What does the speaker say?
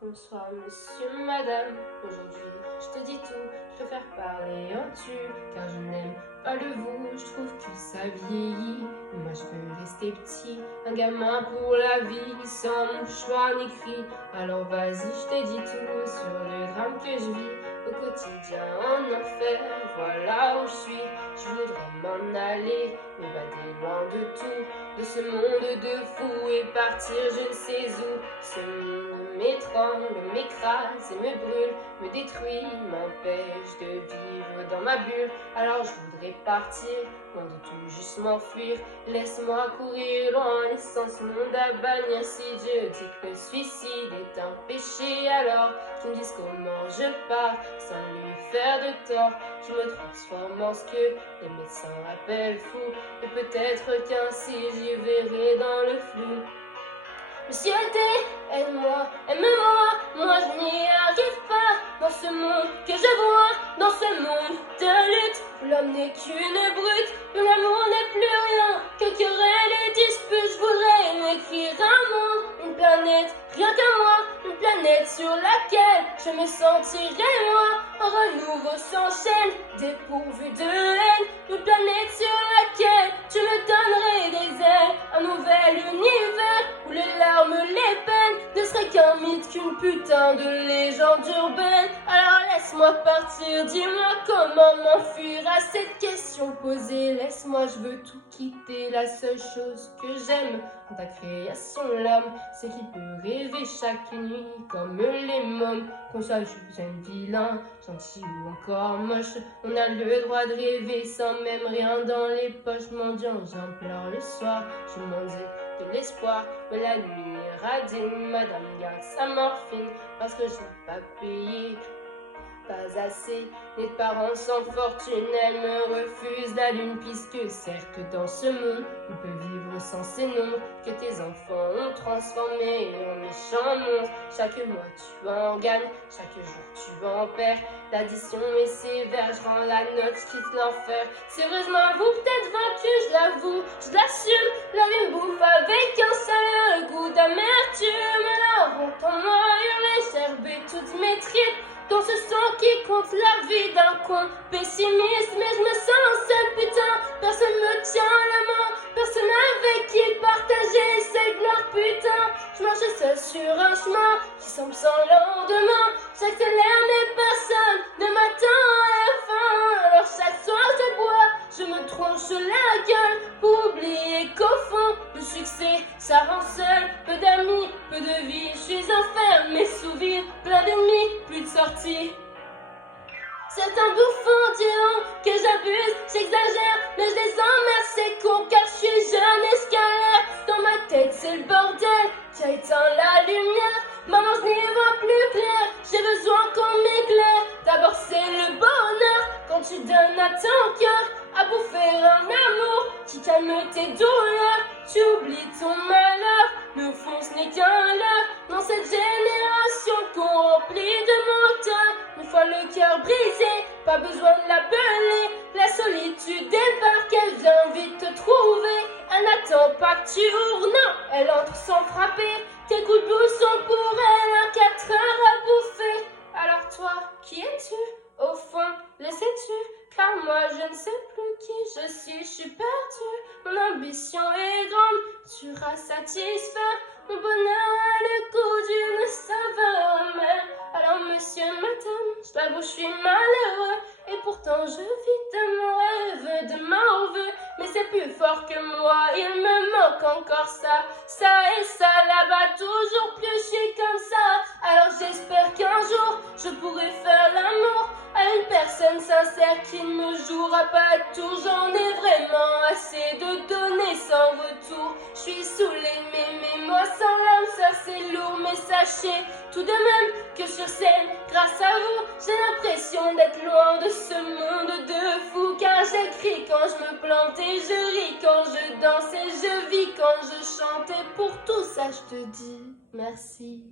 Bonsoir monsieur, madame, aujourd'hui je te dis tout, je préfère parler en tu, car je n'aime pas le vous, je trouve que ça vieillit, moi je veux rester petit, un gamin pour la vie, sans mouchoir ni cri, alors vas-y je te dis tout, sur le drame que je vis, au quotidien en enfer, voilà où je suis, je voudrais m'en aller, m'évader loin de tout, de ce monde de fous et partir je ne sais où, ce monde m'étrangle, m'écrase et me brûle, me détruit, m'empêche de vivre dans ma bulle. Alors je voudrais partir, loin de tout, juste m'enfuir. Laisse-moi courir loin, laissant ce monde à bannir. Si Dieu dit que le suicide est un péché, alors qu'il me dise comment je pars, sans lui faire de tort. Je me transforme en ce que les médecins appellent fou, et peut-être qu'ainsi j'y verrai dans le flou. Monsieur T, aide-moi, aime-moi, moi je n'y arrive pas dans ce monde que je vois, dans ce monde de lutte. L'homme n'est qu'une brute, l'amour n'est plus rien que querelle et dispute. Je voudrais m'écrire un monde, une planète, rien qu'à moi, une planète sur laquelle je me sentirais moi. Un renouveau s'enchaîne, dépourvu de haine, une planète sur laquelle tu me donnerais des ailes, un nouvel univers où les larmes, les peines ne seraient qu'un mythe, qu'une putain de légende urbaine. Alors laisse-moi partir, dis-moi comment m'enfuir à cette question posée. Laisse-moi, je veux tout quitter, la seule chose que j'aime dans ta création, l'homme, c'est qu'il peut rêver chaque nuit comme les mômes. Qu'on soit jeune, vilain, gentil ou encore moche, on a le droit de rêver sans même rien dans les poches. Mendiant, j'en pleure le soir, je m'en dis de l'espoir, mais la nuit est radine, madame garde sa morphine, parce que je n'ai pas payé, pas assez. Les parents sans fortune, elle me refuse la lune, puisque certes dans ce monde, on peut vivre sans ces noms que tes enfants ont transformés en méchants monstres. Chaque mois tu en gagnes, chaque jour tu en perds, l'addition est sévère, je rends la note, je quitte l'enfer. C'est vrai, je m'avoue peut-être vaincu, je l'avoue, je l'assume, la vie me bouffe avec un sale goût d'amertume. Alors entends-moi hurler, gerber toutes mes tripes, dans ce sang qui compte la vie d'un con pessimiste. Mais je me sens seul, putain, personne me tient la main, personne avec qui partager cette gloire, putain. Je marche seul sur un chemin qui semble sans lendemain, j'accélère mais personne ne m'attend à la fin. Alors chaque soir je bois, je me tronche la gueule pour oublier qu'au fond le succès ça rend seul. Peu d'amis, peu de vie, je suis enfermé sous vide, plein d'ennemis, plus de sortie. Certains bouffons diront que j'abuse, j'exagère, mais je les emmerde, c'est con car je suis jeune escalaire. Dans ma tête c'est le bordel qui a éteint la lumière, maman je n'y vois plus clair, j'ai besoin qu'on m'éclaire. D'abord c'est le bonheur quand tu donnes à ton cœur à bouffer un amour qui calme tes douleurs, tu oublies ton malheur, mais au fond ce n'est qu'un leurre. Dans cette génération qu'on remplit de menteurs, une fois le cœur brisé, pas besoin de l'appeler, la solitude débarque, elle vient vite te trouver, elle n'attend pas que tu ouvres, non, elle entre sans frapper, tes coups de boule sont pour elle un 4 heures à bouffer. Alors toi, qui es-tu? Au fond, le sais-tu? Car moi je ne sais plus qui je suis perdue. Mon ambition est grande, tu iras satisfaire. Mon bonheur a le goût d'une saveur amère. Alors monsieur, madame, je t'avoue je suis malheureux, et pourtant je vis de mon rêve, de mon vœu. Mais c'est plus fort que moi, il me manque encore ça et ça là-bas, toujours pioché comme ça. Alors j'espère qu'un jour je pourrai faire l'amour à une personne sincère qui ne me jouera pas de tour. J'en ai vraiment assez de donner sans retour. Je suis saoulée mais moi sans l'âme, ça c'est lourd. Mais sachez tout de même que sur scène, grâce à vous, j'ai l'impression d'être loin de ce monde de fous. Car j'écris quand je me plante et je ris quand je danse et je vis quand je chante. Et pour tout ça je te dis merci.